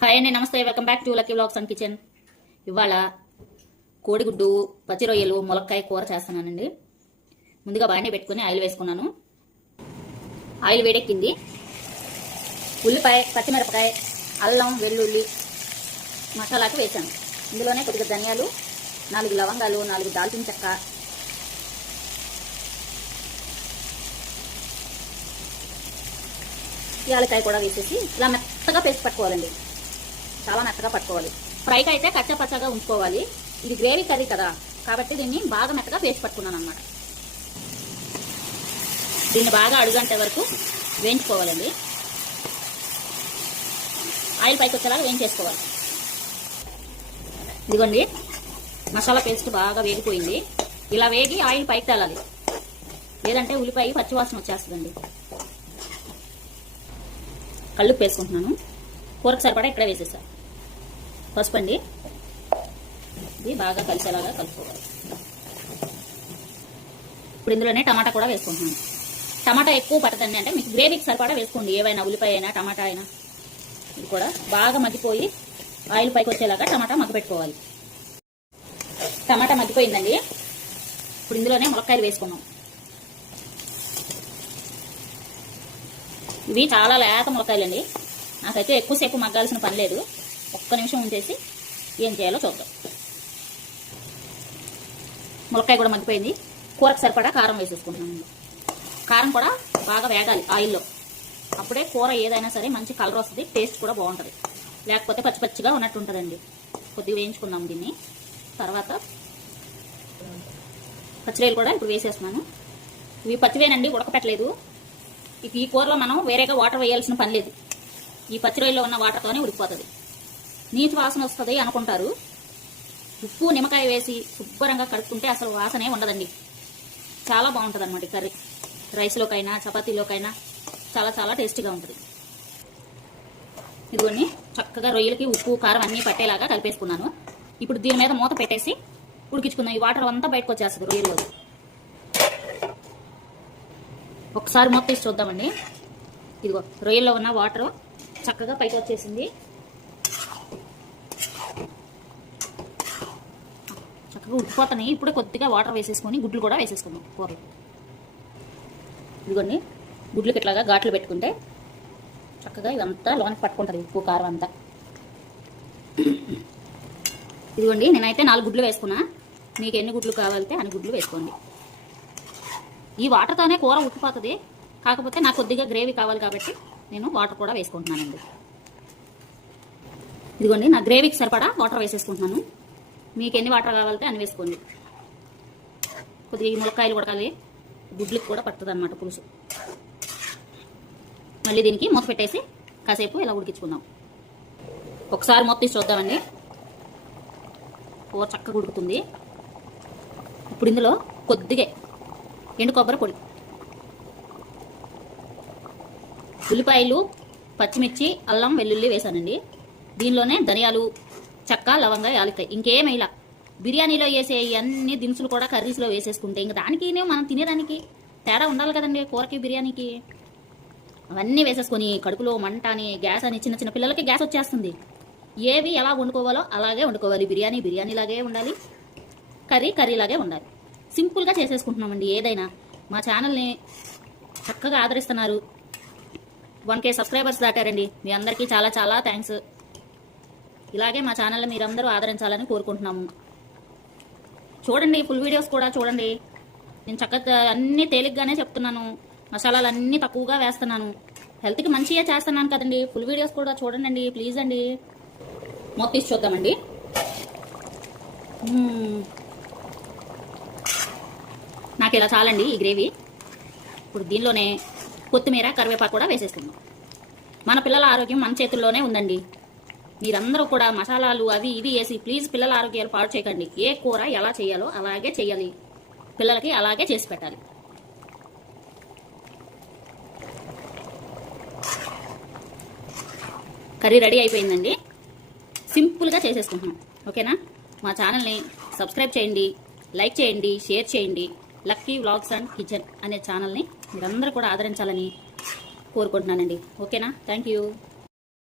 Hi అండి నమస్తే. Welcome back to Lucky blogs and kitchen ఇవాళ కోడిగుడ్డు పచ్చి రొయ్యలు ములక్కాయ కూర చేస్తున్నానండి. ముందుగా బాగానే పెట్టుకుని ఆయిల్ వేసుకున్నాను. ఆయిల్ వేడెక్కింది. ఉల్లిపాయ పచ్చిమిరపకాయ అల్లం వెల్లుల్లి మసాలాకి వేసాను ఇందులోనే కొద్దిగా ధనియాలు నాలుగు లవంగాలు నాలుగు దాల్చిన చెక్క యాలకాయ కూడా వేసేసి ఇలా మెత్తగా పేస్ట్ పట్టుకోవాలండి. చాలా మెత్తగా పట్టుకోవాలి. ఫ్రైకి అయితే కచ్చా పచ్చగా ఉంచుకోవాలి. ఇది గ్రేవీ కర్రీ కదా. కాబట్టి దీన్ని బాగా మెత్తగా వేసి పట్టుకున్నాను అనమాట దీన్ని బాగా అడుగంటే వరకు వేయించుకోవాలండి. ఆయిల్ పైకి వచ్చేలాగా వేయించేసుకోవాలి. ఇదిగోండి మసాలా పేస్ట్ బాగా వేగిపోయింది. ఇలా వేగి ఆయిల్ పైకి తేలాలి. లేదంటే ఉల్లిపాయ పచ్చివాసన వచ్చేస్తుందండి. కళ్ళు వేసుకుంటున్నాను. కూరకు సరిపడా ఇక్కడే వేసేసాను పసుపు అండి ఇది బాగా కలిసేలాగా కలుపుకోవాలి. ఇప్పుడు ఇందులోనే టమాటా కూడా వేసుకుంటున్నాను. టమాటా ఎక్కువ పట్టదండి అంటే మీకు గ్రేవీకి సరిపడా వేసుకోండి. ఏవైనా ఉల్లిపాయ అయినా టమాటా అయినా. ఇది కూడా బాగా మగ్గిపోయి ఆయిల్ పైకి వచ్చేలాగా టమాటా మగ్గపెట్టుకోవాలి. టమాటా మగ్గిపోయిందండి. ఇప్పుడు ఇందులోనే ములక్కాయలు వేసుకున్నాం ఇవి చాలా లేత ములక్కాయలండి. నాకైతే ఎక్కువసేపు మగ్గాల్సిన పని లేదు. ఒక్క నిమిషం ఉంచేసి ఏం చేయాలో చూద్దాం. ములక్కాయ కూడా మగ్గిపోయింది. కూరకు సరిపడా కారం వేసేసుకుంటున్నాను కారం కూడా బాగా వేగాలి ఆయిల్లో. అప్పుడే కూర ఏదైనా సరే మంచి కలర్ వస్తుంది టేస్ట్ కూడా బాగుంటుంది. లేకపోతే పచ్చి పచ్చిగా ఉన్నట్టు ఉంటుందండి. కొద్దిగా వేయించుకుందాం దీన్ని. తర్వాత పచ్చిరేలు కూడా ఇప్పుడు వేసేస్తున్నాను. ఇవి పచ్చివేనండి ఉడకపెట్టలేదు. ఇక ఈ కూరలో మనం వేరేగా వాటర్ వేయాల్సిన పని లేదు. ఈ పచ్చిరొయ్యలో ఉన్న వాటర్తోనే ఉడికిపోతుంది. నీచు వాసన వస్తుంది అనుకుంటారు. ఉప్పు నిమ్మకాయ వేసి శుభ్రంగా కడుక్కుంటే అసలు వాసనే ఉండదండి. చాలా బాగుంటుంది అనమాట కర్రీ. రైస్లోకైనా చపాతీలోకైనా చాలా చాలా టేస్టీగా ఉంటుంది. ఇదిగోని చక్కగా రొయ్యలకి ఉప్పు కారం అన్నీ పట్టేలాగా కలిపేసుకున్నాను. ఇప్పుడు దీని మీద మూత పెట్టేసి ఉడికించుకుందాం. ఈ వాటర్ అంతా బయటకు వచ్చేస్తుంది రొయ్యలు. ఒకసారి మూత తీసి చూద్దామండి. ఇదిగో రొయ్యల్లో ఉన్న వాటర్ చక్కగా పైకి వచ్చేసింది. ఉడికిపోతున్నాయి. ఇప్పుడే కొద్దిగా వాటర్ వేసేసుకొని గుడ్లు కూడా వేసేసుకుందాం కూరలు. ఇదిగోండి గుడ్లకి ఇట్లాగా ఘాట్లు పెట్టుకుంటే చక్కగా ఇదంతా లోనికి పట్టుకుంటుంది ఉప్పు కారం అంతా. ఇదిగోండి నేనైతే నాలుగు గుడ్లు వేసుకున్నా. మీకు ఎన్ని గుడ్లు కావాలితే అన్ని గుడ్లు వేసుకోండి. ఈ వాటర్తోనే కూర ఉట్టిపోతుంది కాకపోతే నాకు కొద్దిగా గ్రేవీ కావాలి కాబట్టి నేను వాటర్ కూడా వేసుకుంటున్నానండి. ఇదిగోండి నా గ్రేవీకి సరిపడా వాటర్ వేసేసుకుంటున్నాను. మీకు ఎన్ని వాటర్ కావాలంటే అన్ని వేసుకోండి. కొద్దిగా ఈ ములక్కాయలు ఉడకాలి గుడ్లకు కూడా పడుతుంది అనమాట పులుసు. మళ్ళీ దీనికి మూత పెట్టేసి కాసేపు ఇలా ఉడికించుకుందాం. ఒకసారి మూత తీసి చూద్దామండి కూర చక్కగా ఉడుకుతుంది. ఇప్పుడు ఇందులో కొద్దిగా ఎండు కొబ్బరి పొడి. ఉల్లిపాయలు పచ్చిమిర్చి అల్లం వెల్లుల్లి వేసానండి. దీనిలోనే ధనియాలు చక్క లవంగా యాలకాయ ఇంకేమైలా. బిర్యానీలో వేసే అన్ని దినుసులు కూడా కర్రీస్లో వేసేసుకుంటే ఇంకా దానికి మనం తినేదానికి తేడా ఉండాలి కదండి కూరకి బిర్యానీకి. అవన్నీ వేసేసుకొని కడుపులో మంట అని గ్యాస్ అని చిన్న చిన్న పిల్లలకి గ్యాస్ వచ్చేస్తుంది. ఏవి ఎలా వండుకోవాలో అలాగే వండుకోవాలి. బిర్యానీ బిర్యానీలాగే ఉండాలి. కర్రీ కర్రీలాగే ఉండాలి. సింపుల్గా చేసేసుకుంటున్నామండి ఏదైనా. మా ఛానల్ని చక్కగా ఆదరిస్తున్నారు. One K subscribers దాటారండి. మీ అందరికీ చాలా చాలా థ్యాంక్స్. ఇలాగే మా ఛానల్ని మీరందరూ ఆదరించాలని కోరుకుంటున్నాము. చూడండి ఫుల్ వీడియోస్ కూడా చూడండి. నేను చక్కగా అన్నీ తేలిగ్గానే చెప్తున్నాను. మసాలాలు అన్నీ తక్కువగా వేస్తున్నాను. హెల్త్కి మంచిగా చేస్తున్నాను కదండి. ఫుల్ వీడియోస్ కూడా చూడండి ప్లీజ్ అండి. మొత్తం తీసి చూద్దామండి. నాకు ఇలా చాలండి ఈ గ్రేవీ. ఇప్పుడు దీనిలోనే కొత్తిమీర కరివేపాకు కూడా వేసేస్తున్నాం మన పిల్లల ఆరోగ్యం మన చేతుల్లోనే ఉందండి. మీరందరూ కూడా మసాలాలు అవి ఇవి వేసి ప్లీజ్ పిల్లల ఆరోగ్యాలు పాడు చేయకండి. ఏ కూర ఎలా చేయాలో అలాగే చేయాలి. పిల్లలకి అలాగే చేసి పెట్టాలి. కర్రీ రెడీ అయిపోయిందండి. సింపుల్గా చేసేసుకుంటున్నాం. ఓకేనా? మా ఛానల్ని సబ్స్క్రైబ్ చేయండి లైక్ చేయండి షేర్ చేయండి. లక్కీ వ్లాగ్స్ అండ్ కిచెన్ అనే ఛానల్ని మీరందరూ కూడా ఆదరించాలని కోరుకుంటున్నానండి. ఓకేనా? Thank you.